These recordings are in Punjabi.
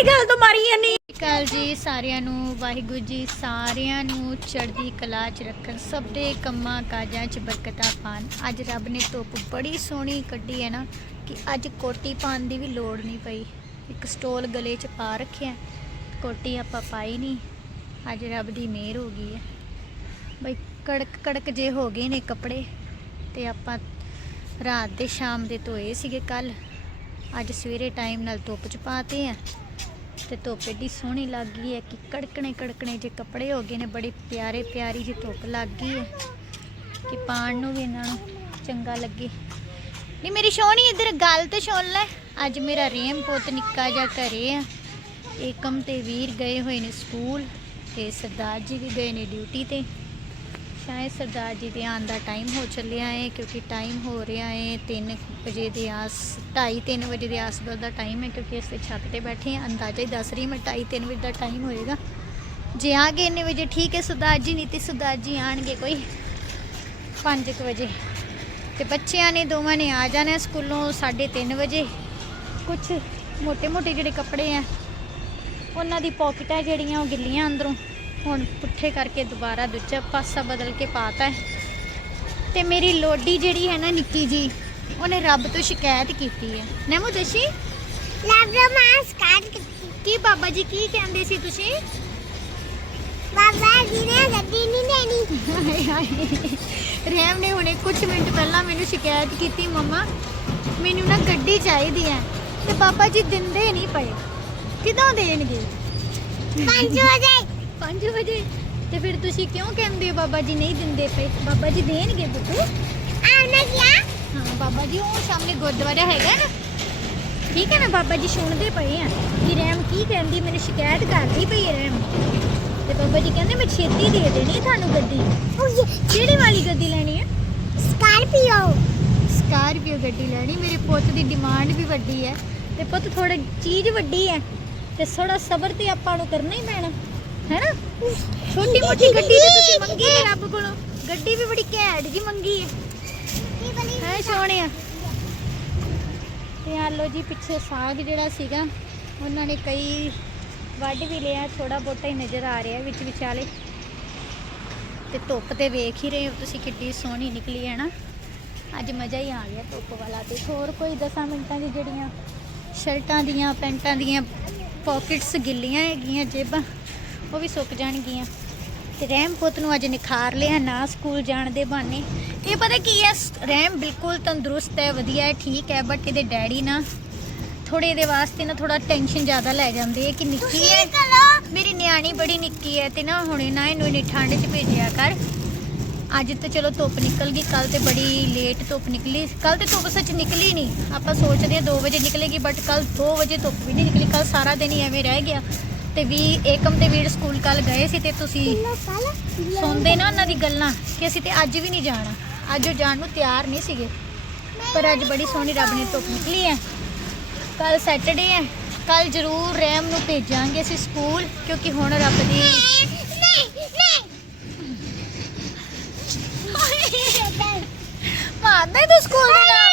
ਕਿਹੜੀ ਗੱਲ ਤੋਂ ਮਾਰੀ ਜਾਨੀ ਕਾਲ ਜੀ ਸਾਰਿਆਂ ਨੂੰ, ਵਾਹਿਗੁਰੂ ਜੀ ਸਾਰਿਆਂ ਨੂੰ, ਚੜ੍ਹਦੀ ਕਲਾ 'ਚ ਰੱਖਣ, ਸਭ ਦੇ ਕੰਮਾਂ ਕਾਜਾਂ 'ਚ ਬਰਕਤਾਂ ਪਾਣ ਅੱਜ ਰੱਬ ਨੇ ਧੁੱਪ ਬੜੀ ਸੋਹਣੀ ਕੱਢੀ ਹੈ ਨਾ ਕਿ ਅੱਜ ਕੋਟੀ ਪਾਉਣ ਦੀ ਵੀ ਲੋੜ ਨਹੀਂ ਪਈ। ਇੱਕ ਸਟੋਲ ਗਲੇ 'ਚ ਪਾ ਰੱਖਿਆ ਕੋਟੀ ਆਪਾਂ ਪਾਈ ਨਹੀਂ ਅੱਜ ਰੱਬ ਦੀ ਮਿਹਰ ਹੋ ਗਈ ਹੈ। ਬਈ ਕੜਕ ਕੜਕ ਜੇ ਹੋ ਗਏ ਨੇ ਕੱਪੜੇ, ਤੇ ਆਪਾਂ ਰਾਤ ਦੇ ਸ਼ਾਮ ਦੇ ਧੋਏ ਸੀਗੇ ਕੱਲ ਅੱਜ ਸਵੇਰੇ ਟਾਈਮ ਨਾਲ ਧੁੱਪ 'ਚ ਪਾਤੇ ਆ। ਤੇ ਧੁੱਪ ਏਡੀ ਸੋਹਣੀ ਲੱਗ ਗਈ ਹੈ ਕਿ ਕੜਕਣੇ ਕੜਕਣੇ ਜੇ ਕੱਪੜੇ ਹੋ ਗਏ ਨੇ, ਬੜੇ ਪਿਆਰੇ ਪਿਆਰੀ ਜੀ ਧੁੱਪ ਲੱਗ ਗਈ ਹੈ ਕਿ ਪਾਣ ਨੂੰ ਵੀ ਇਹਨਾਂ ਨੂੰ ਚੰਗਾ ਲੱਗੇ। ਨਹੀਂ, ਮੇਰੀ ਸੋਹਣੀ, ਇੱਧਰ ਗੱਲ ਤੇ ਸੁਣ ਲੈ। ਅੱਜ ਮੇਰਾ ਰੇਮ ਪੁੱਤ ਨਿੱਕਾ ਜਿਹਾ ਘਰੇ ਆ। ਏਕਮ ਤੇ ਵੀਰ ਗਏ ਹੋਏ ਨੇ ਸਕੂਲ ਤੇ ਸਰਦਾਰ ਜੀ ਵੀ ਗਏ ਨੇ ਡਿਊਟੀ ਤੇ। ਪਹੁੰਚੇ ਆਏ ਸਰਦਾਰ ਜੀ ਦੇ ਆਉਣ ਦਾ ਟਾਈਮ ਹੋ ਚੱਲਿਆ ਹੈ ਕਿਉਂਕਿ ਟਾਈਮ ਹੋ ਰਿਹਾ ਹੈ 3 ਵਜੇ ਦੇ ਆਸ, ਢਾਈ ਤਿੰਨ ਵਜੇ ਦੇ ਆਸ-ਪਾਸ ਦਾ ਟਾਈਮ ਹੈ ਕਿਉਂਕਿ ਅਸੀਂ ਛੱਤ ਤੇ ਬੈਠੇ ਹਾਂ, ਅੰਦਾਜ਼ਾ ਹੀ ਦੱਸ ਰਹੀ ਮੈਂ ਢਾਈ ਤਿੰਨ ਵਜੇ ਦਾ ਟਾਈਮ ਹੋਏਗਾ। ਜੇ ਆ ਗਏ ਇੰਨੇ ਵਜੇ, ਠੀਕ ਹੈ ਸਰਦਾਰ ਜੀ ਨੀਤੀ ਸਰਦਾਰ ਜੀ ਆਉਣਗੇ ਕੋਈ ਪੰਜ ਕੁ ਵਜੇ। ਅਤੇ ਬੱਚਿਆਂ ਨੇ ਦੋਵਾਂ ਨੇ ਆ ਜਾਣਾ ਸਕੂਲੋਂ 3:30 ਵਜੇ। ਕੁਛ ਮੋਟੇ ਮੋਟੇ ਜਿਹੜੇ ਕੱਪੜੇ ਆ, ਉਹਨਾਂ ਦੀ ਪੋਕਿਟਾਂ ਜਿਹੜੀਆਂ ਉਹ ਗਿੱਲੀਆਂ ਅੰਦਰੋਂ। ਹੁਣ ਪੁੱਠੇ ਕਰਕੇ ਦੁਬਾਰਾ ਦੂਜਾ ਪਾਸਾ ਬਦਲ ਕੇ ਪਾਤਾ ਹੈ। ਤੇ ਮੇਰੀ ਲੋਡੀ ਜਿਹੜੀ ਹੈ ਨਾ ਨਿੱਕੀ ਜੀ ਉਹਨੇ ਰੱਬ ਤੋਂ ਸ਼ਿਕਾਇਤ ਕੀਤੀ ਹੈ। ਨਮੋ ਦਸ਼ੀ ਲਾਬਰਾ ਮਾਸ ਕਾਟ ਕੀ ਬਾਬਾ ਜੀ ਕੀ ਕਹਿੰਦੇ ਸੀ ਤੁਸੀਂ? ਬਾਬਾ ਜੀ ਨੇ ਗੱਡੀ ਨਹੀਂ ਦੇਣੀ ਰੈਮ ਨੇ ਹੁਣੇ ਕੁਝ ਮਿੰਟ ਪਹਿਲਾਂ ਮੈਨੂੰ ਸ਼ਿਕਾਇਤ ਕੀਤੀ ਮਮਾ। ਮੈਨੂੰ ਨਾ ਗੱਡੀ ਚਾਹੀਦੀ ਹੈ ਤੇ ਬਾਬਾ ਜੀ ਦਿੰਦੇ ਨਹੀਂ ਪਏ। ਕਿਦੋਂ ਦੇਣਗੇ? 5 ਵਜੇ 5 ਵਜੇ। ਤੇ ਫਿਰ ਤੁਸੀਂ ਕਿਉਂ ਕਹਿੰਦੇ ਹੋ ਬਾਬਾ ਜੀ ਨਹੀਂ ਦਿੰਦੇ ਪਏ? ਬਾਬਾ ਜੀ ਦੇਣਗੇ ਬੁੱਧੂ ਆਉਣਾ ਕਿਆ ਹਾਂ ਬਾਬਾ ਜੀ ਉਹ ਸਾਹਮਣੇ ਗੁਰਦੁਆਰਾ ਹੈਗਾ ਨਾ। ਠੀਕ ਹੈ ਨਾ ਬਾਬਾ ਜੀ ਸੁਣਦੇ ਪਏ ਆ ਕਿ ਰੈਮ ਕੀ ਕਹਿੰਦੀ? ਮੈਨੂੰ ਸ਼ਿਕਾਇਤ ਕਰਦੀ ਪਈ ਹੈ ਰੈਮ। ਤੇ ਬਾਬਾ ਜੀ ਕਹਿੰਦੇ ਮੈਂ ਛੇਤੀ ਦੇ ਦੇਣੀ ਹੈ ਤੁਹਾਨੂੰ ਗੱਡੀ। ਕਿਹੜੀ ਵਾਲੀ ਗੱਡੀ ਲੈਣੀ ਹੈ? ਸਕਾਰਪੀਓ। ਸਕਾਰਪੀਓ ਗੱਡੀ ਲੈਣੀ। ਮੇਰੇ ਪੁੱਤ ਦੀ ਡਿਮਾਂਡ ਵੀ ਵੱਡੀ ਹੈ। ਤੇ ਪੁੱਤ ਥੋੜਾ ਚੀਜ਼ ਵੱਡੀ ਹੈ। ਤੇ ਥੋੜਾ ਸਬਰ ਤੇ ਆਪਾਂ ਨੂੰ ਕਰਨਾ ਹੀ ਪੈਣਾ। ਹੈਨਾ? ਛੋਟੀ ਮੋਟੀ ਗੱਡੀ ਤੇ ਤੁਸੀਂ ਮੰਗੀ? ਹੈ ਰੱਬ ਕੋਲੋਂ? ਗੱਡੀ ਵੀ ਬੜੀ ਘੈਂਟ ਜੀ ਮੰਗੀ ਹੈ। ਕੀ ਬਣੀ? ਹੈ ਸੋਹਣਿਆ ਤੇ ਆ ਲੋ ਜੀ ਪਿੱਛੇ ਸਾਗ ਜਿਹੜਾ ਸੀਗਾ ਉਹਨਾਂ ਨੇ ਕਈ ਵੱਢ ਵੀ ਲਿਆ ਥੋੜਾ ਬੋਟਾ ਹੀ ਨਜ਼ਰ ਆ ਰਿਹਾ ਵਿੱਚ ਵਿਚਾਲੇ। ਤੇ ਧੁੱਪ ਤੇ ਵੇਖ ਹੀ ਰਹੇ ਹੋ ਤੁਸੀਂ ਕਿੱਡੀ ਸੋਹਣੀ ਨਿਕਲੀ ਹੈ ਨਾ। ਅੱਜ ਮਜ਼ਾ ਹੀ ਆ ਗਿਆ ਧੁੱਪ ਵਾਲਾ। ਤੇ ਹੋਰ ਕੋਈ 10 ਮਿੰਟਾਂ ਦੀ ਜਿਹੜੀਆਂ ਸ਼ਰਟਾਂ ਦੀਆਂ ਪੈਂਟਾਂ ਦੀਆਂ ਪਾਕਟਸ ਗਿੱਲੀਆਂ ਹੈਗੀਆਂ ਜੇਬਾਂ। ਉਹ ਵੀ ਸੁੱਕ ਜਾਣਗੀਆਂ। ਤੇ ਰੈਮ ਪੁੱਤ ਨੂੰ ਅੱਜ ਨਿਖਾਰ ਲਿਆ ਨਾ ਸਕੂਲ ਜਾਣ ਦੇ ਬਹਾਨੇ। ਇਹ ਪਤਾ ਕੀ ਹੈ ਰੈਮ ਬਿਲਕੁਲ ਤੰਦਰੁਸਤ ਹੈ ਵਧੀਆ ਹੈ ਠੀਕ ਹੈ ਬਟ ਇਹਦੇ ਡੈਡੀ ਨਾ ਥੋੜੇ ਇਹਦੇ ਵਾਸਤੇ ਨਾ ਥੋੜਾ ਟੈਨਸ਼ਨ ਜ਼ਿਆਦਾ ਲੈ ਜਾਂਦੇ ਹੈ ਕਿ ਨਿੱਕੀ ਹੈ। ਮੇਰੀ ਨਿਆਣੀ ਬੜੀ ਨਿੱਕੀ ਹੈ ਤੇ ਨਾ ਹੁਣੇ ਨਾ ਇਹਨੂੰ ਇੰਨੀ ਠੰਡ 'ਚ ਭੇਜਿਆ ਕਰ। ਅੱਜ ਤਾਂ ਚਲੋ ਧੁੱਪ ਨਿਕਲ ਗਈ ਕੱਲ ਤੇ ਬੜੀ ਲੇਟ ਧੁੱਪ ਨਿਕਲੀ। ਕੱਲ ਤੇ ਧੁੱਪ ਸੱਚ ਨਿਕਲੀ ਨਹੀਂ। ਆਪਾਂ ਸੋਚਦੇ ਹਾਂ 2 ਵਜੇ ਨਿਕਲੇਗੀ ਬਟ ਕੱਲ 2 ਵਜੇ ਧੁੱਪ ਵੀ ਨਹੀਂ ਨਿਕਲੀ ਕੱਲ ਸਾਰਾ ਦਿਨ ਹੀ ਐਵੇਂ ਰਹਿ ਗਿਆ। ਤੇ ਵੀ ਏਕਮ ਤੇ ਵੀਰ ਸਕੂਲ ਕੱਲ ਗਏ ਸੀ ਤੇ ਤੁਸੀਂ ਸੁਣਦੇ ਨਾ ਉਹਨਾਂ ਦੀ ਗੱਲਾਂ ਕਿ ਅਸੀਂ ਤੇ ਅੱਜ ਵੀ ਨਹੀਂ ਜਾਣਾ। ਅੱਜ ਉਹ ਜਾਣ ਨੂੰ ਤਿਆਰ ਨਹੀਂ ਸੀਗੇ। ਪਰ ਅੱਜ ਬੜੀ ਸੋਹਣੀ ਰੱਬ ਨੇ ਧੁੱਪ ਨਿਕਲੀ ਹੈ। ਕੱਲ ਸੈਟਰਡੇ ਹੈ। ਕੱਲ ਜ਼ਰੂਰ ਰੈਮ ਨੂੰ ਭੇਜਾਂਗੇ ਅਸੀਂ ਸਕੂਲ ਕਿਉਂਕਿ ਹੁਣ ਰੱਬ ਦੀ ਮਾਰਦਾ ਤੂੰ ਸਕੂਲ ਦੇ ਨਾਮ।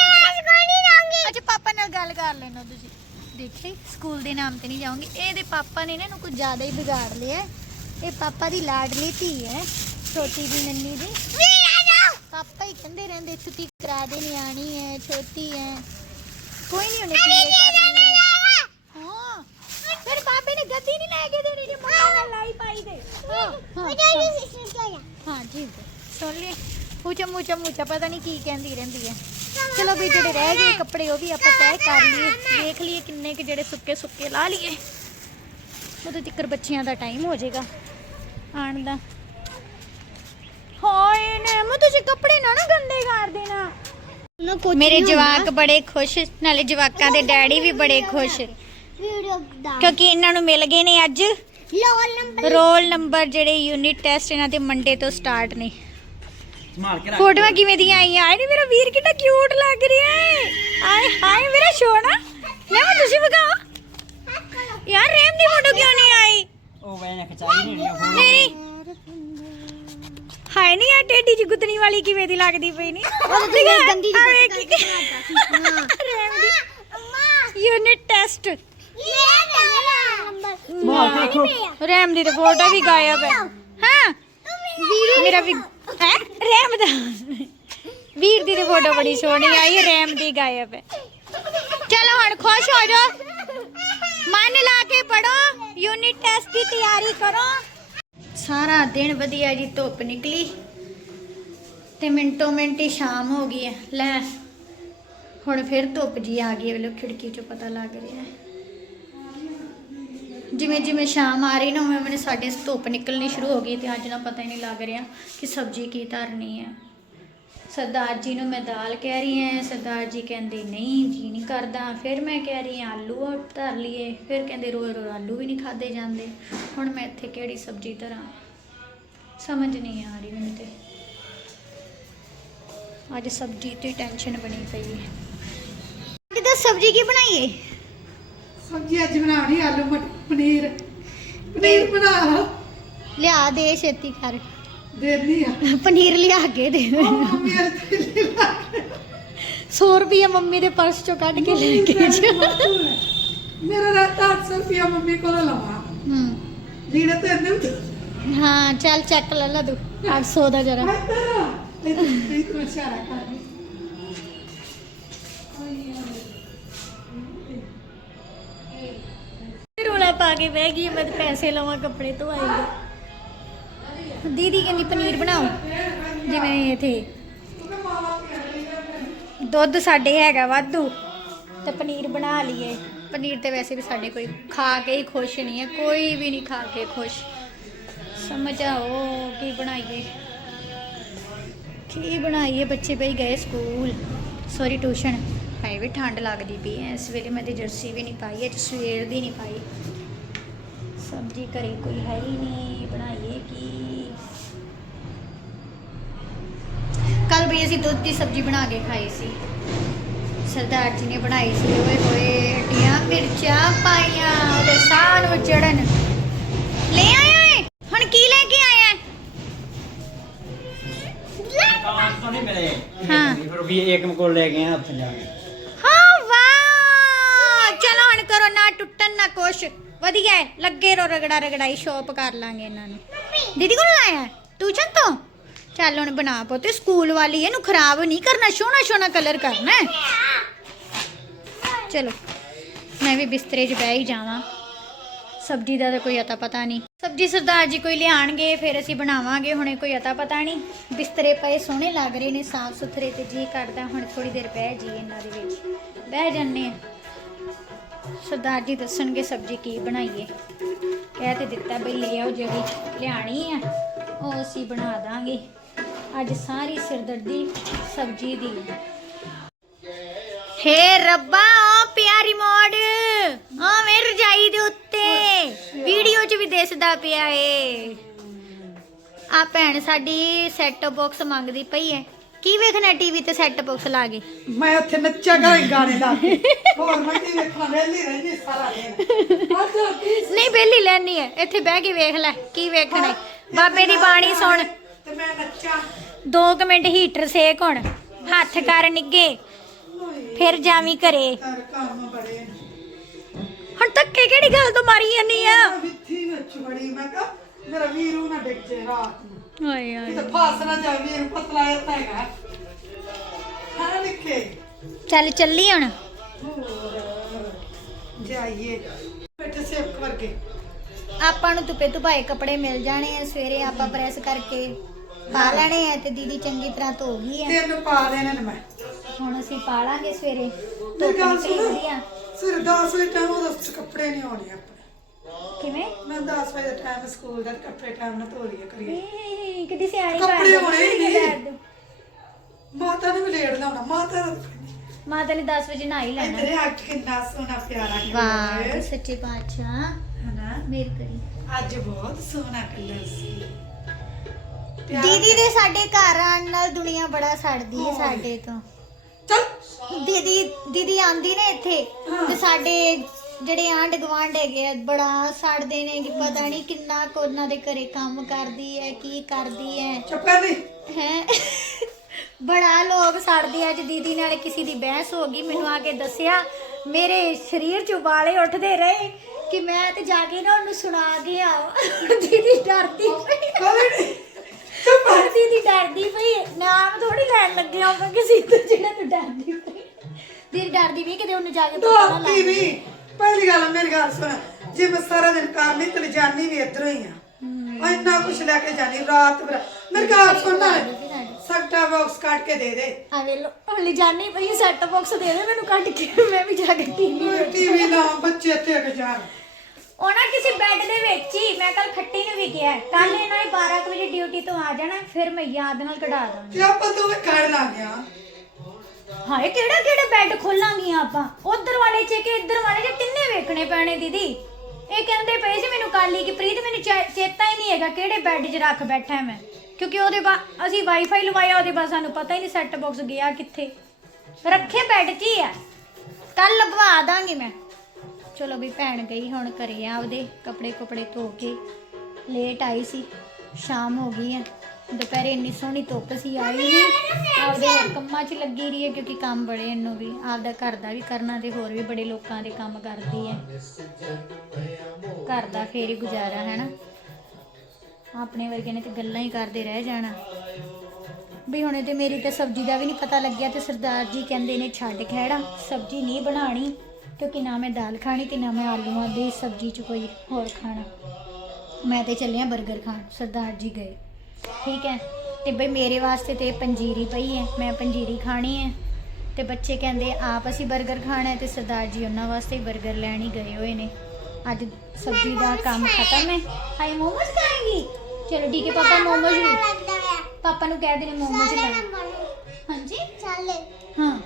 ਅੱਛਾ ਪਾਪਾ ਨਾਲ ਗੱਲ ਕਰ ਲੈਣਾ ਤੁਸੀਂ। ਦੇਖੀ ਸਕੂਲ ਦੇ ਨਾਮ ਤੇ ਨਹੀਂ ਜਾਊਂਗੀ। ਇਹਦੇ ਪਾਪਾ ਨੇ ਨਾ ਇਹਨੂੰ ਕੁਝ ਜ਼ਿਆਦਾ ਹੀ ਵਿਗਾੜ ਲਿਆ। ਇਹ ਪਾਪਾ ਦੀ ਲਾਡਲੀ ਧੀ ਹੈ ਛੋਟੀ ਦੀ ਨੰਨੀ ਦੀ। ਪਾਪਾ ਹੀ ਕਹਿੰਦੇ ਰਹਿੰਦੇ ਛੁੱਟੀ ਕਰਾ ਦੇ ਨਿਆਣੀ ਹੈ ਛੋਟੀ ਹੈ। ਕੋਈ ਨਹੀਂ ਉਹਨੇ ਕੀ ਕਰਨੀ ਹੈ। ਹਾਂ। ਫਿਰ ਪਾਪੇ ਨੇ ਗੱਦੀ ਨਹੀਂ ਲੈ ਕੇ ਦੇਣੀ ਜੇ ਮੰਮਾ ਨਾਲ ਲਾਈ ਪਾਈ ਦੇ। ਹਾਂ, ਹਾਂ, ਠੀਕ ਹੈ। ਸੁਣ ਲਈ। ਪੂਚਾ ਮੂਚਾ ਮੂਚਾ ਪਤਾ ਨਹੀਂ ਕੀ ਕਹਿੰਦੀ ਰਹਿੰਦੀ ਹੈ। ਚਲੋ ਵੀ ਜਿਹੜੇ ਰਹਿ ਗਏ ਕੱਪੜੇ ਉਹ ਵੀ ਆਪਾਂ ਤੈਅ ਕਰ ਲਈਏ। ਦੇਖ ਲਈਏ ਕਿੰਨੇ ਕਿ ਜਿਹੜੇ ਸੁੱਕੇ ਸੁੱਕੇ ਲਾ ਲਈਏ। ਉਦੋਂ ਤੱਕ ਬੱਚਿਆਂ ਦਾ ਟਾਈਮ ਹੋ ਜਾਏਗਾ ਆਣ ਦਾ। ਹਾਏ ਨੇਮ ਤੁਸੀਂ ਕੱਪੜੇ ਨਾ ਨਾ ਗੰਦੇ ਕਰ ਦੇਣਾ। ਮੇਰੇ ਜਵਾਕ ਬੜੇ ਖੁਸ਼ ਨਾਲੇ ਜਵਾਕਾਂ ਦੇ ਡੈਡੀ ਵੀ ਬੜੇ ਖੁਸ਼। ਵੀਡੀਓ ਦਾ ਕਿਉਂਕਿ ਇਹਨਾਂ ਨੂੰ ਮਿਲ ਗਏ ਨੇ ਅੱਜ। ਲੋਲ ਨੰਬਰ। ਰੋਲ ਨੰਬਰ ਜਿਹੜੇ ਯੂਨਿਟ ਟੈਸਟ ਇਹਨਾਂ ਦੇ ਮੰਡੇ ਤੋਂ ਸਟਾਰਟ ਨੇ। ਸੰਭਾਲ ਕੇ ਰੱਖ ਫੋਟੋਆਂ ਕਿਵੇਂ ਦੀਆਂ ਆਈਆਂ? ਆਏ ਨੀ ਮੇਰਾ ਵੀਰ ਕਿੰਨਾ ਕਿਊਟ ਲੱਗ ਰਿਹਾ ਹੈ ਆਏ ਹਾਏ ਮੇਰਾ ਸੋਹਣਾ ਲੈ ਮੈਂ ਤੁਸੀਂ ਵਗਾਓ ਯਾਰ ਰੇਮ ਦੀ ਫੋਟੋ ਕਿਉਂ ਨਹੀਂ ਆਈ? ਉਹ ਵੇ ਨੇ ਖਚਾਈ ਨਹੀਂ ਮੇਰੀ। ਹਾਏ ਨਹੀਂ ਆ ਟੇਡੀ ਜੀ ਗੁੱਤਣੀ ਵਾਲੀ ਕਿਵੇਂ ਦੀ ਲੱਗਦੀ ਪਈ ਨਹੀਂ ਉਹ ਤੇ ਗੰਦੀ ਜੀ ਰੇਮ ਦੀ। ਅੰਮਾ। ਯੂਨਿਟ ਟੈਸਟ ਇਹ ਮੇਰਾ ਆਖੋ ਰੈਮ ਦੀ ਤਾਂ ਫੋਟੋ ਵੀ ਗਾਇਬ ਹੈ। ਹਾਂ। ਮੇਰਾ ਵੀ ਹੈ? ਰੈਮ ਦਾ। ਵੀਰ ਦੀ ਫੋਟੋ ਬੜੀ ਸੋਹਣੀ ਆਈ, ਰੈਮ ਦੀ ਗਾਇਬ ਹੈ। ਚਲੋ ਹੁਣ ਖੁਸ਼ ਹੋ ਜਾਓ। ਮਨ ਲਾ ਕੇ ਪੜੋ ਯੂਨਿਟ ਟੈਸਟ ਦੀ ਤਿਆਰੀ ਕਰੋ। ਸਾਰਾ ਦਿਨ ਵਧੀਆ ਜੀ ਧੁੱਪ ਨਿਕਲੀ ਤੇ ਮਿੰਟੋ ਮਿੰਟ ਹੀ ਸ਼ਾਮ ਹੋ ਗਈ ਹੈ। ਲੈ, ਹੁਣ ਫਿਰ ਧੁੱਪ ਜੀ ਆ ਗਈ ਹੈ। ਵੇਲੋ ਖਿੜਕੀ ਚੋਂ ਪਤਾ ਲੱਗ ਰਿਹਾ ਹੈ। ਜਿਵੇਂ ਜਿਵੇਂ ਸ਼ਾਮ ਆ ਰਹੀ ਨਾ, ਉਵੇਂ ਉਵੇਂ ਸਾਡੇ ਧੁੱਪ ਨਿਕਲਣੀ ਸ਼ੁਰੂ ਹੋ ਗਈ ਤੇ ਅੱਜ ਨਾ ਪਤਾ ਹੀ ਨਹੀਂ ਲੱਗ ਰਿਹਾ ਕਿ ਸਬਜ਼ੀ ਕੀ ਧਰਨੀ ਹੈ। ਸਰਦਾਰ ਜੀ ਨੂੰ ਮੈਂ ਦਾਲ ਕਹਿ ਰਹੀ ਹਾਂ, ਸਰਦਾਰ ਜੀ ਕਹਿੰਦੇ ਨਹੀਂ, ਜੀ ਨਹੀਂ ਕਰਦਾ। ਫਿਰ ਮੈਂ ਕਹਿ ਰਹੀ ਹਾਂ, ਆਲੂ ਧਰ ਲਈਏ। ਫਿਰ ਕਹਿੰਦੇ ਰੋਜ਼ ਰੋਜ਼ ਆਲੂ ਵੀ ਨਹੀਂ ਖਾਦੇ ਜਾਂਦੇ। ਹੁਣ ਮੈਂ ਇੱਥੇ ਕਿਹੜੀ ਸਬਜ਼ੀ ਧਰਾਂ? ਸਮਝ ਨਹੀਂ ਆ ਰਹੀ ਮੈਨੂੰ ਤੇ। ਅੱਜ ਸਬਜ਼ੀ ਤੇ ਟੈਨਸ਼ਨ ਬਣੀ ਪਈ ਹੈ। ਅੱਜ ਤਾਂ ਸਬਜ਼ੀ ਕੀ ਬਣਾਈਏ? ਸਬਜ਼ੀ ਅੱਜ ਬਣਾਉਣੀ, ਆਲੂ ਮਟਰ। ਪਨੀਰ। ਪਨੀਰ ਬਣਾ। ਲਿਆ ਦੇ ਛੇਤੀ ਕਰ। ਦੇਣੀ ਆ। ਪਨੀਰ ਲਿਆ ਕੇ ਦੇ। ਉਹ ਮੰਮੀ ਵਾਲੇ ਤੇ ਲਾ ਕੇ। 100 ਰੁਪਏ ਮੰਮੀ ਦੇ ਪਰਸ ਚੋਂ ਕੱਢ ਕੇ ਲੈ ਕੇ ਜਾ। ਮੇਰਾ ਰਾਤ 800 ਰੁਪਇਆ ਮੰਮੀ ਕੋਲ ਲਵਾ। ਹੂੰ। ਲੀੜੇ ਤੇ ਅੰਦਰ ਹਾਂ ਚੱਲ ਚੱਕ ਲੈ ਲਾ ਤੂੰ। 800 ਦਾ ਜਰਾ। ਇੱਧਰ ਤੂੰ ਇਸ਼ਾਰਾ ਕਰ ਪਾ ਕੇ ਬਹਿ ਗਈ, ਮੈਂ ਤਾਂ ਪੈਸੇ ਲਵਾਂ ਕੱਪੜੇ ਧੋਆਈ ਦੀਦੀ ਕਹਿੰਦੀ, ਪਨੀਰ ਬਣਾਓ। ਜਿਵੇਂ ਇਥੇ ਦੁੱਧ ਸਾਡੇ ਹੈਗਾ ਵਾਧੂ, ਤੇ ਪਨੀਰ ਬਣਾ ਲਈਏ। ਪਨੀਰ ਤੇ ਵੈਸੇ ਵੀ ਸਾਡੇ ਕੋਈ ਖਾ ਕੇ ਹੀ ਖੁਸ਼ ਨਹੀਂ ਹੈ, ਕੋਈ ਵੀ ਨਹੀਂ ਖਾ ਕੇ ਖੁਸ਼। ਸਮਝ ਆਓ ਕੀ ਬਣਾਈਏ। ਕੀ ਬਣਾਈਏ, ਬੱਚੇ ਬਈ ਗਏ ਸਕੂਲ। ਸੌਰੀ ਟਿਊਸ਼ਨ ਹਾਏ ਵੀ ਠੰਡ ਲੱਗਦੀ ਪਈ ਐ, ਇਸ ਵੇਲੇ ਮੈਂ ਤੇ ਜਰਸੀ ਵੀ ਨਹੀਂ ਪਾਈ, ਅੱਜ ਸਵੇਰ ਦੀ ਨਹੀਂ ਪਾਈ। ਸਬਜ਼ੀ ਘਰੇ ਕੋਈ ਹੈ ਹੀ ਨਹੀਂ ਬਣਾਈਏ ਕੀ? ਕੱਲ ਵੀ ਅਸੀਂ ਦੁੱਧ ਦੀ ਸਬਜ਼ੀ ਬਣਾ ਕੇ ਖਾਈ ਸੀ। ਸਰਦਾਰ ਜੀ ਨੇ ਬਣਾਈ ਸੀ ਓਏ ਹੋਏ ਏਡੀਆਂ ਮਿਰਚਾਂ ਪਾਈਆਂ ਉਹਦੇ ਸਾਹ ਨੂੰ ਚੜਨ ਲੈ ਆਇਆ ਏ ਹੁਣ ਕੀ ਲੈ ਕੇ ਆਇਆ ਹੈ? ਕਾਂ ਤੋਂ ਨਹੀਂ ਮਿਲੇ। ਹਾਂ। ਫਿਰ ਵੀ ਇੱਕ ਕੋਲ ਲੈ ਗਏ ਆ ਉੱਥੇ ਜਾ ਕੇ। ਹਾਂ ਵਾਹ! ਚਲੋ ਹੁਣ ਕਰੋ ਨਾ ਟੁੱਟਣ ਨਾ ਕੁਛ। ਵਧੀਆ ਹੈ, ਲੱਗੇ ਰੋ ਰਗੜਾ ਰਗੜਾਈ ਸ਼ੋਪ ਕਰ ਲਾਂਗੇ ਇਹਨਾਂ ਨੂੰ। ਦੀਦੀ ਕੋਲ ਆਇਆ ਟਿਊਸ਼ਨ ਤੋਂ ਚੱਲ ਹੁਣ ਬਣਾ ਪੋਤੇ ਸਕੂਲ ਵਾਲੀ ਇਹਨੂੰ ਖਰਾਬ ਨਹੀਂ ਕਰਨਾ ਸੋਹਣਾ ਸੋਹਣਾ ਕਲਰ ਕਰਨਾ। ਚਲੋ ਮੈਂ ਵੀ ਬਿਸਤਰੇ 'ਚ ਬਹਿ ਹੀ ਜਾਵਾਂ। ਸਬਜ਼ੀ ਦਾ ਤਾਂ ਕੋਈ ਅਤਾ ਪਤਾ ਨਹੀਂ। ਸਬਜ਼ੀ ਸਰਦਾਰ ਜੀ ਕੋਈ ਲਿਆਣਗੇ ਫਿਰ ਅਸੀਂ ਬਣਾਵਾਂਗੇ ਹੁਣੇ ਕੋਈ ਅਤਾ ਪਤਾ ਨਹੀਂ। ਬਿਸਤਰੇ ਪਏ ਸੋਹਣੇ ਲੱਗ ਰਹੇ ਨੇ ਸਾਫ਼ ਸੁਥਰੇ ਤੇ ਜੀ ਕਰਦਾ ਹੁਣ ਥੋੜੀ ਦੇਰ ਬਹਿ ਜੀ ਇਹਨਾਂ ਦੇ ਵਿੱਚ। ਬਹਿ ਜੰਨੇ ਆ ਸਰਦਾਰ ਜੀ ਦੱਸਣਗੇ ਸਬਜ਼ੀ ਕੀ ਬਣਾਈਏ। ਕਹਿ ਤੇ ਦਿੱਤਾ ਬਈ ਲੈ ਆਓ ਜਿਹੜੀ ਲਿਆਣੀ ਆ, ਉਹ ਅਸੀਂ ਬਣਾ ਦਾਂਗੇ। ਅੱਜ ਸਾਰੀ ਸਿਰਦਰਦੀ ਸਬਜ਼ੀ ਦੀ ਹੇ ਰੱਬਾ, ਓ ਪਿਆਰੀ ਮੋੜ, ਓ ਮੇਰੇ ਰਜਾਈ ਦੇ ਉੱਤੇ। ਵੀਡੀਓ 'ਚ ਵੀ ਦਿਸਦਾ ਪਿਆ ਏ। ਆ ਭੈਣ ਸਾਡੀ ਸੈੱਟ ਬਾਕਸ ਮੰਗਦੀ ਪਈ ਐ ਕੀ ਵੇਖਣਾ ਟੀਵੀ ਤੇ ਸੈੱਟ ਬਾਕਸ ਲਾ ਕੇ? ਮੈਂ ਉੱਥੇ ਨੱਚਿਆ ਕਰਾਂ ਗਾਣੇ ਲਾ ਕੇ। ਹੋਰ ਮੈਂ ਕੀ ਵੇਖਣਾ ਵੇਲੀ ਰਹਿੰਦੀ ਸਾਰਾ ਦਿਨ। ਕੀ ਨਹੀਂ ਬੇਲੀ ਲੈਣੀ ਐ। ਇੱਥੇ ਬਹਿ ਕੇ ਵੇਖ ਲੈ ਕੀ ਵੇਖਣਾ। ਬਾਬੇ ਦੀ ਬਾਣੀ ਸੁਣ। ਤੇ ਮੈਂ ਨੱਚਾਂ 2 ਮਿੰਟ ਹੀਟਰ ਸੇਕ ਹੁਣ। ਹੱਥ ਕਰ ਨਿੱਗੇ ਫਿਰ ਜਾਵੀਂ ਘਰੇ। ਤਰ ਕੰਮ ਬੜੇ ਨੇ। ਹੁਣ ਧੱਕੇ ਕਿਹੜੀ ਗੱਲ ਤੋਂ ਮਾਰੀ ਜਾਨੀ ਆ? ਮੈਂ ਵਿੱਥੀ ਵਿੱਚ ਬੜੀ ਮੈਂ ਕਿਹਾ ਮੇਰਾ ਵੀਰੂ ਨਾ ਡਿੱਗ ਜੇ ਰਾਤ ਨੂੰ। ਚੱਲ ਚੱਲੀ ਹੁਣ। ਆਪਾਂ ਨੂੰ ਧੁੱਪੇ ਧੁਪਾਏ ਕੱਪੜੇ ਮਿਲ ਜਾਣੇ ਆ ਸਵੇਰੇ ਆਪਾਂ ਪ੍ਰੈਸ ਕਰਕੇ ਪਾ ਲੈਣੇ ਆ ਤੇ ਦੀਦੀ ਚੰਗੀ ਤਰ੍ਹਾਂ ਧੋ ਗਈ ਆ। ਤਿੰਨ ਪਾ ਦੇਣੇ ਨੇ ਮੈਂ। ਹੁਣ ਅਸੀਂ ਪਾ ਲਾਂਗੇ ਸਵੇਰੇ। ਮੇਰੀ ਧੁੱਪ ਗੱਲ ਨਿਕਲੀ ਸੁਣ। ਵਧੀਆ ਸਿਰ 10 ਵਜੇ ਟਾਈਮ ਉਹਦੇ ਕੱਪੜੇ ਨਹੀਂ ਆਉਣੇ ਆਪਣੇ ਕਿਵੇਂ? ਮੈਂ 10 ਵਜੇ ਟਾਈਮ ਸਕੂਲ ਦਾ ਕੱਪੜੇ ਟਾਈਮ ਨਾਲ ਧੋ ਲਿਆ ਕਰੀਏ। ਏ ਕਿੱਡੀ ਸਿਆਣੀ ਕੱਪੜੇ ਗੱਲ ਹੋਣੇ ਹੀ। ਨਹੀਂ। ਮਾਤਾ ਨੇ ਵੀ ਲੇਟ ਲਾਉਣਾ ਮਾਤਾ ਦਾ ਮਾਤਾ ਨੇ 10 ਵਜੇ ਨਹਾ ਹੀ ਲੈਣਾ। ਤੇਰੇ ਅੱਖ ਕਿੰਨਾ ਸੋਹਣਾ ਪਿਆਰਾ ਵਾਹ ਕਲਰ ਜੀ ਹੈ ਸੱਚੇ ਪਾਤਸ਼ਾਹ। ਹਨਾ? ਮੇਰ ਕਰੀ। ਅੱਜ ਬਹੁਤ ਸੋਹਣਾ ਕਲਰ ਸੀ। ਪਿਆਰਾ ਦੀਦੀ ਦੇ ਸਾਡੇ ਘਰ ਆਉਣ ਨਾਲ ਦੁਨੀਆ ਬੜਾ ਸੜਦੀ ਹੈ ਸਾਡੇ ਤੋਂ। ਚੱਲ। ਦੀਦੀ ਦੀਦੀ ਆਂਦੀ ਨੇ ਇੱਥੇ। ਤੇ ਸਾਡੇ ਜਿਹੜੇ ਆਂਢ ਗਵਾਂਢ ਹੈਗੇ ਆ ਬੜਾ ਸੜਦੇ ਨੇ ਕਿ ਪਤਾ ਨਹੀਂ ਕਿੰਨਾ ਕੁ ਉਹਨਾਂ ਦੇ ਘਰੇ ਕੰਮ ਕਰਦੀ ਹੈ ਕੀ ਕਰਦੀ ਹੈ ਚੁੱਪ ਕਰ ਹੈ? ਬੜਾ ਲੋਕ ਸੜਦੇ ਅੱਜ ਦੀਦੀ ਨਾਲ ਕਿਸੇ ਦੀ ਬਹਿਸ ਹੋ ਗਈ ਮੈਨੂੰ ਆ ਕੇ ਦੱਸਿਆ ਮੇਰੇ ਸਰੀਰ ਚ ਉਬਾਲੇ ਉੱਠਦੇ ਰਹੇ ਕਿ ਮੈਂ ਤੇ ਜਾ ਕੇ ਨਾ ਉਹਨੂੰ ਸੁਣਾ ਕੇ ਆਵਾਂ। ਦੀਦੀ ਡਰਦੀ ਪਈ ਚੁੱਪ। ਦੀਦੀ ਡਰਦੀ ਪਈ ਨਾਮ ਥੋੜੀ ਲੈਣ ਲੱਗੇ ਆਪਾਂ ਕਿਸੇ ਤੋਂ ਜਿਹੜਾ ਤੂੰ ਡਰਦੀ ਪਈ। ਦੀਦੀ ਡਰਦੀ ਪਈ ਕਿਤੇ ਉਹਨੂੰ ਜਾ ਕੇ ਪਤਾ ਨਾ ਲੱਗ ਪਹਿਲੀ ਗੱਲ ਮੇਰੀ ਗੱਲ ਸੁਣ ਜੇ ਮੈਂ ਸਾਰਾ ਦਿਨ ਕੰਮ ਨਹੀਂ ਤੇ ਜਾਨੀ ਵੀ ਇਧਰੋਂ ਹੀ ਆ। ਇੰਨਾ ਕੁਛ ਲੈ ਕੇ ਜਾਨੀ ਰਾਤ ਬਰਾ ਮੇਰੀ ਗੱਲ ਸੁਣ ਨਾ ਸਕਟਾ ਬਾਕਸ ਕੱਟ ਕੇ ਦੇ ਦੇ। ਆ ਵੇ ਲੋ ਹਲੀ ਜਾਨੀ ਪਈ ਸੈੱਟ ਬਾਕਸ ਦੇ ਦੇ ਮੈਨੂੰ ਕੱਢ ਕੇ ਮੈਂ ਵੀ ਜਾ ਕੇ ਟੀਵੀ ਟੀਵੀ ਲਾ ਬੱਚੇ ਇੱਥੇ ਕੇ ਜਾਣ। ਉਹ ਨਾ ਕਿਸੇ ਬੈੱਡ ਦੇ ਵਿੱਚ ਹੀ ਮੈਂ ਕੱਲ ਖੱਟੀ ਨੂੰ ਵੀ ਕਿਹਾ ਕੱਲ ਇਹਨਾਂ ਨੇ 12 ਕੁ ਵਜੇ ਡਿਊਟੀ ਤੋਂ ਆ ਜਾਣਾ ਫਿਰ ਮੈਂ ਯਾਦ ਨਾਲ ਕਢਾ ਦਾਂਗੀ ਤੇ ਆਪਾਂ ਦੋਵੇਂ ਖੜ ਲਾ ਗਿਆ। ਹਾਏ ਕਿਹੜਾ ਕਿਹੜਾ ਬੈੱਡ ਖੋਲਾਂਗੀਆਂ ਆਪਾਂ? ਉਧਰ ਵਾਲੇ ਚ ਕਿ ਇੱਧਰ ਵਾਲੇ ਚ ਤਿੰਨੇ ਵੇਖਣੇ ਪੈਣੇ ਦੀਦੀ? ਇਹ ਕਹਿੰਦੇ ਪਏ ਸੀ ਮੈਨੂੰ ਕੱਲ ਹੀ ਕਿ ਪ੍ਰੀਤ ਮੈਨੂੰ ਚੇ- ਚੇਤਾ ਹੀ ਨਹੀਂ ਹੈਗਾ ਕਿਹੜੇ ਬੈੱਡ 'ਚ ਰੱਖ ਬੈਠਾ ਮੈਂ। ਕਿਉਂਕਿ ਉਹਦੇ ਬਾਅਦ ਅਸੀਂ ਵਾਈਫਾਈ ਲਵਾਇਆ ਉਹਦੇ ਬਾਅਦ ਸਾਨੂੰ ਪਤਾ ਹੀ ਨਹੀਂ ਸੈੱਟ ਬਾਕਸ ਗਿਆ ਕਿੱਥੇ। ਰੱਖੇ ਬੈੱਡ 'ਚ ਹੀ ਆ। ਕੱਲ ਲਗਵਾ ਦਾਂਗੀ ਮੈਂ। ਚਲੋ ਵੀ ਭੈਣ ਗਈ ਹੁਣ ਘਰੇ ਆ ਉਹਦੇ ਕੱਪੜੇ ਕੁਪੜੇ ਧੋ ਕੇ। ਲੇਟ ਆਈ ਸੀ, ਸ਼ਾਮ ਹੋ ਗਈ ਆ। ਦੁਪਹਿਰੇ ਇੰਨੀ ਸੋਹਣੀ ਧੁੱਪ ਸੀ, ਆਈ ਨਹੀਂ ਆਪਦੇ ਹੋਰ ਕੰਮਾਂ 'ਚ ਲੱਗੀ ਰਹੀ ਹੈ ਕਿਉਂਕਿ ਕੰਮ ਬੜੇ ਇਹਨੂੰ ਵੀ। ਆਪਦਾ ਘਰ ਦਾ ਵੀ ਕਰਨਾ ਤੇ ਹੋਰ ਵੀ ਬੜੇ ਲੋਕਾਂ ਦੇ ਕੰਮ ਕਰਦੀ ਹੈ। ਘਰ ਦਾ ਫੇਰ ਹੀ ਗੁਜ਼ਾਰਾ, ਹੈ ਨਾ? ਆਪਣੇ ਵਰਗੇ ਨੇ ਤੇ ਗੱਲਾਂ ਹੀ ਕਰਦੇ ਰਹਿ ਜਾਣਾ। ਵੀ ਹੁਣੇ ਤੇ ਮੇਰੀ ਤੇ ਸਬਜ਼ੀ ਦਾ ਵੀ ਨਹੀਂ ਪਤਾ ਲੱਗਿਆ ਤੇ ਸਰਦਾਰ ਜੀ ਕਹਿੰਦੇ ਨੇ, ਛੱਡ ਖਹਿੜਾ, ਸਬਜ਼ੀ ਨਹੀਂ ਬਣਾਣੀ ਕਿਉਂਕਿ ਨਾ ਮੈਂ ਦਾਲ ਖਾਣੀ ਤੇ ਨਾ ਮੈਂ ਆਲੂਆਂ ਦੀ ਸਬਜ਼ੀ 'ਚ ਕੋਈ ਹੋਰ ਖਾਣਾ। ਮੈਂ ਤੇ ਚੱਲਿਆ 버ਗਰ ਖਾਣ, ਸਰਦਾਰ ਜੀ ਗਏ। ਠੀਕ ਹੈ? ਤੇ ਬਈ ਮੇਰੇ ਵਾਸਤੇ ਤੇ ਪੰਜੀਰੀ ਪਈ ਹੈ ਮੈਂ ਪੰਜੀਰੀ ਖਾਣੀ ਹੈ। ਤੇ ਬੱਚੇ ਕਹਿੰਦੇ ਆਪ ਅਸੀਂ 버ਗਰ ਖਾਣਾ ਹੈ ਤੇ ਸਰਦਾਰ ਜੀ ਉਹਨਾਂ ਵਾਸਤੇ 버ਗਰ ਲੈਣ ਹੀ ਗਏ ਹੋਏ ਨੇ। ਅੱਜ ਸਬਜ਼ੀ ਦਾ ਕੰਮ ਖਤਮ ਹੈ। ਹਾਏ ਮੋਮੋਸ ਖਾਏਂਗੀ? ਚਲੋ ਠੀਕ ਹੈ ਪਾਪਾ ਮੋਮੋਸ ਵੀ ਪਾਪਾ ਨੂੰ ਕਹਿ ਦੇਣੇ ਮੋਮੋਸ ਲੈ ਹਾਂਜੀ? ਚਾਲੇ ਹਾਂ।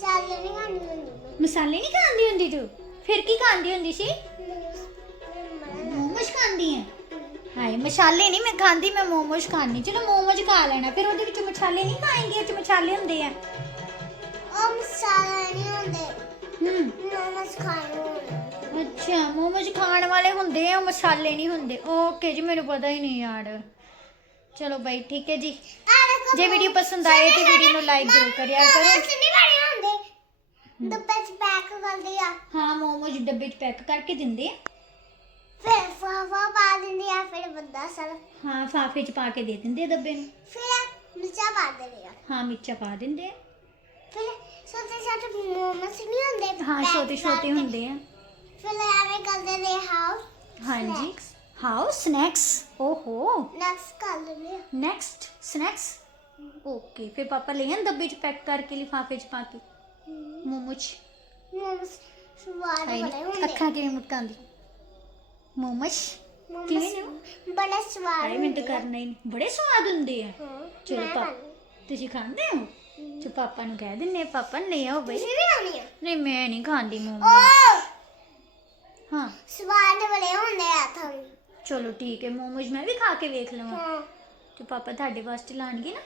ਚਾਲੇ ਨਹੀਂ ਹੁੰਦੀ। ਮਸਾਲੇ ਨਹੀਂ ਖਾਂਦੀ ਹੁੰਦੀ ਤੂੰ? ਫਿਰ ਕੀ ਖਾਂਦੀ ਹੁੰਦੀ ਸੀ? ਹਾਏ ਮਸਾਲੇ ਨਹੀਂ ਮੈਂ ਖਾਂਦੀ ਮੈਂ ਮੋਮੋਸ ਖਾਣੀ ਚਲੋ ਮੋਮੋਸ ਖਾ ਲੈਣਾ। ਫਿਰ ਉਹਦੇ ਵਿੱਚ ਮਸਾਲੇ ਨਹੀਂ ਖਾਏਂਗੇ ਇਹ ਚ ਮਸਾਲੇ ਹੁੰਦੇ ਆ। ਉਹ ਮਸਾਲਾ ਨਹੀਂ ਹੁੰਦੇ। ਹੂੰ। ਨਮਸ ਖਾਣੇ ਅੱਛਾ ਮੋਮੋਸ ਖਾਣ ਵਾਲੇ ਹੁੰਦੇ ਆ ਉਹ ਮਸਾਲੇ ਨਹੀਂ ਹੁੰਦੇ। ਓਕੇ ਜੀ ਮੈਨੂੰ ਪਤਾ ਹੀ ਨਹੀਂ ਯਾਰ। ਚਲੋ ਬਾਈ ਠੀਕ ਹੈ ਜੀ। ਜੇ ਵੀਡੀਓ ਪਸੰਦ ਆਏ ਤੇ ਵੀਡੀਓ ਨੂੰ ਲਾਈਕ ਜ਼ਰੂਰ ਕਰਿਆ ਕਰੋ। ਮੋਮੋਸ ਡੱਬੇ ਚ ਪੈਕ ਕਰਦੇ ਆ। ਹਾਂ ਮੋਮੋਸ ਡੱਬੇ 'ਚ ਪੈਕ ਕਰਕੇ ਦਿੰਦੇ ਆ। ਫਿਰ ਫਾਫਾ ਪਾ ਦਿੰਦੇ ਆ ਫਿਰ ਬੰਦਾ ਸਾਰਾ। ਹਾਂ ਫਾਫੇ 'ਚ ਪਾ ਕੇ ਦੇ ਦਿੰਦੇ ਆ ਡੱਬੇ ਨੂੰ। ਫਿਰ ਮਿਰਚਾਂ ਪਾ ਦਿੰਦੇ ਆ। ਹਾਂ ਮਿਰਚਾਂ ਪਾ ਦਿੰਦੇ ਆ। ਫਿਰ ਛੋਟੇ ਛੋਟੇ ਮੋਮੋਸ ਨਹੀਂ ਹੁੰਦੇ ਹਾਂ ਛੋਟੇ ਛੋਟੇ ਕਰਕੇ। ਹੁੰਦੇ ਆ। ਫਿਰ ਐਵੇਂ ਕਰਦੇ ਨੇ ਹਾਊਸ ਹਾਂਜੀ। ਹਾਊ ਸਨੈਕਸ ਓਹੋ। ਨੈਕਸਟ ਕਰ ਲੈਂਦੇ ਆ। ਨੈਕਸਟ ਸਨੈਕਸ ਓਕੇ ਫਿਰ ਪਾਪਾ ਲੈ ਆਂ ਡੱਬੇ 'ਚ ਪੈਕ ਕਰਕੇ ਲਿਫਾਫੇ 'ਚ ਪਾ ਕੇ। ਮੋਮੋਸ ਮੋਮੋਸ ਸਵਾਦ ਹਾਏ ਬੜੇ ਨੀ, ਹੁੰਦੇ। ਅੱਖਾਂ ਕਿਵੇਂ ਮੁਟਕਾਉਂਦੀ। ਮੋਮੋਸ? ਕਿਵੇਂ ਨੇ? ਮੋਮੋਸ ਬੜੇ ਸਵਾਦ ਮੈਨੂੰ ਤਾਂ ਕਰਨਾ ਹੀ ਨਹੀਂ। ਬੜੇ ਸਵਾਦ ਹੁੰਦੇ ਆ। ਹਾਂ ਚਲੋ ਪਾ। ਤੁਸੀਂ ਖਾਂਦੇ ਹੋ? ਤੇ ਪਾਪਾ ਨੂੰ ਕਹਿ ਦਿੰਨੇ ਆ, ਪਾਪਾ ਲੈ ਆਓ ਬਈ। ਵੀ ਖਾਣੀ ਆ ਨਹੀਂ ਮੈਂ ਨਹੀਂ ਖਾਂਦੀ ਮੋਮੋ ਓ! ਹਾਂ। ਸਵਾਦ ਬੜੇ ਹੁੰਦੇ ਆ ਤੁਹਾਨੂੰ। ਚਲੋ ਠੀਕ ਹੈ ਮੋਮੋਸ ਮੈਂ ਵੀ ਖਾ ਕੇ ਵੇਖ ਲਵਾਂ। ਹਾਂ। ਤੇ ਪਾਪਾ ਤੁਹਾਡੇ ਵਾਸਤੇ ਲਾਣਗੇ ਨਾ?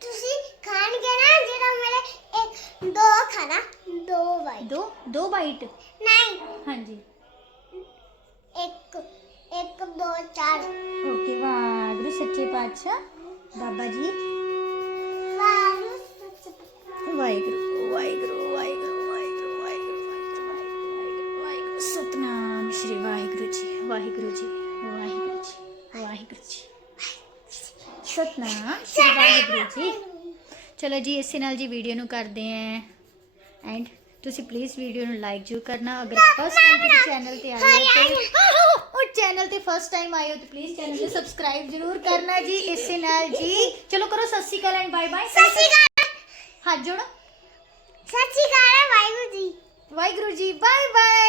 ਤੁਸੀਂ ਖਾਣਗੇ ਨਾ ਜਿਹੜਾ ਮੇਰੇ ਇੱਕ ਦੋ ਖਾਣਾ ਦੋ ਵਾਈ ਦੋ? ਦੋ ਬਾਈਟ ਨਹੀਂ। ਹਾਂਜੀ। ਇੱਕ ਇੱਕ ਦੋ ਚਾਰ ਓਕੇ ਵਾਹਿਗੁਰੂ ਸੱਚੇ ਪਾਤਸ਼ਾਹ ਬਾਬਾ ਜੀ ਵਾਰੂ ਵਾਹਿਗੁਰੂ ਵਾਹਿਗੁਰੂ ਵਾਹਿਗੁਰੂ ਵਾਹਿਗੁਰੂ ਵਾਹਿਗੁਰੂ ਵਾਹਿਗੁਰੂ ਵਾਹਿਗੁਰੂ ਵਾਹਿਗੁਰੂ ਸਤਨਾਮ ਸ਼੍ਰੀ ਵਾਹਿਗੁਰੂ ਜੀ ਵਾਹਿਗੁਰੂ ਜੀ ਵਾਹਿਗੁਰੂ ਜੀ ਵਾਹਿਗੁਰੂ ਜੀ ਸਤਨਾਮ ਸ਼੍ਰੀ ਵਾਹਿਗੁਰੂ ਜੀ ਚਲੋ ਜੀ ਇਸੇ ਨਾਲ ਜੀ ਵੀਡੀਓ ਨੂੰ ਕਰਦੇ ਆਂ ਐਂਡ ਤੁਸੀਂ ਪਲੀਜ਼ ਵੀਡੀਓ ਨੂੰ ਲਾਈਕ ਜ਼ਰੂਰ ਕਰਨਾ ਅਗਰ ਫਸਟ ਟਾਈਮ ਤੁਸੀਂ ਚੈਨਲ ਤੇ ਆਏ ਹੋ ਤੇ ਉਹ ਚੈਨਲ ਤੇ ਫਸਟ ਟਾਈਮ ਆਏ ਹੋ ਤਾਂ ਪਲੀਜ਼ ਚੈਨਲ ਨੂੰ ਸਬਸਕ੍ਰਾਈਬ ਜ਼ਰੂਰ ਕਰਨਾ ਜੀ ਇਸੇ ਨਾਲ ਜੀ। ਚਲੋ ਕਰੋ ਸਤਿ ਸ਼੍ਰੀ ਅਕਾਲ ਐਂਡ ਬਾਏ ਬਾਏ ਸਤਿ ਸ਼੍ਰੀ ਅਕਾਲ। ਹੱਥ ਜੋੜੋ। ਸਤਿ ਸ਼੍ਰੀ ਅਕਾਲ ਵਾਹਿਗੁਰੂ ਜੀ। Waheguru ji bye bye